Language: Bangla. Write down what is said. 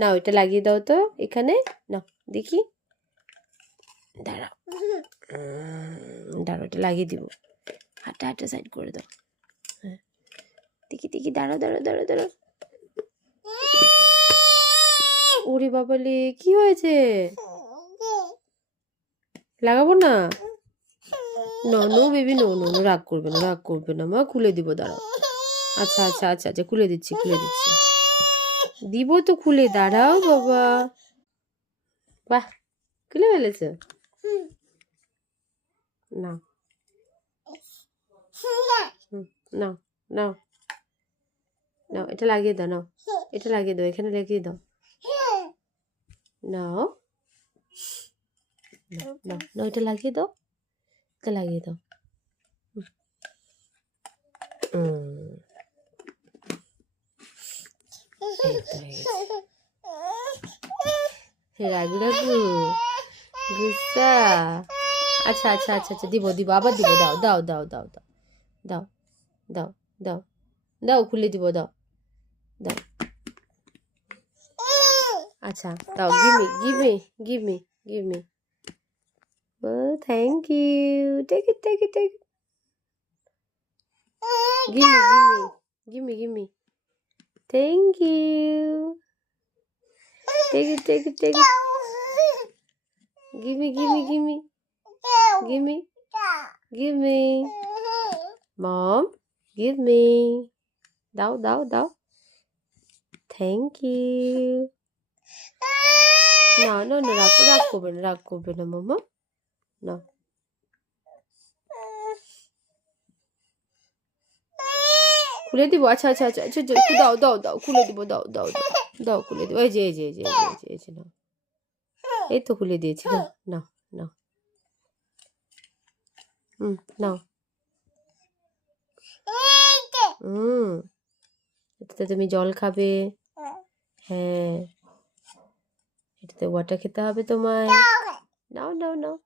নাও এটা লাগিয়ে দাও তো এখানে, নাও দেখি, দাঁড়াও দাঁড়াও এটা লাগিয়ে দিব, হাঁটা হাঁটা সাইড করে দাও, হ্যাঁ দেখি দেখি, দাঁড়াও দাঁড়াও দাঁড়াও দাঁড়াও, ওরে বাবালে কি হয়েছে, লাগাবো না, no no baby, no no no, রাগ করবে না, রাগ করবে না মা, খুলে দিব, দাঁড়াও, আচ্ছা আচ্ছা আচ্ছা আচ্ছা, খুলে দিচ্ছি খুলে দিচ্ছি, দিব তো খুলে, দাঁড়াও বাবা, বাহ খুলে ফেলেছে, নাও নাও নাও নাও, এটা লাগিয়ে দাও, নাও এটা লাগিয়ে দাও, এখানে লাগিয়ে দাও, নাও নাও নাও, এটা লাগিয়ে দাও, এটা লাগিয়ে দাও, রাগু রাগু গুসা, আচ্ছা আচ্ছা আচ্ছা আচ্ছা, দিব দিব, আবার দিব, দাও দাও দাও দাও দাও দাও দাও দাও দাও, খুলে দিব, দাও দাও, আচ্ছা দাও, give me give me give me, oh thank you, take it take it take it, give me give me give me, thank you, take it take it take it, give me give me give me give me give me, mom give me, দাও দাও দাও, thank you, না না না, রাগ রাগ করবে না, রাগ করবে না মামা, না খুলে দিব, আচ্ছা আচ্ছা আচ্ছা আচ্ছা, দাও দাও দাও, খুলে দিব, দাও দাও দাও দাও, খুলে দিব, এই যে এই যে এই যে এই যে নাও, এই তো খুলে দিয়েছি, নাও নাও নাও, নাও, এটাতে তুমি জল খাবে, হ্যাঁ এটাতে ওয়াটার খেতে হবে তোমায়, নাও নাও নাও,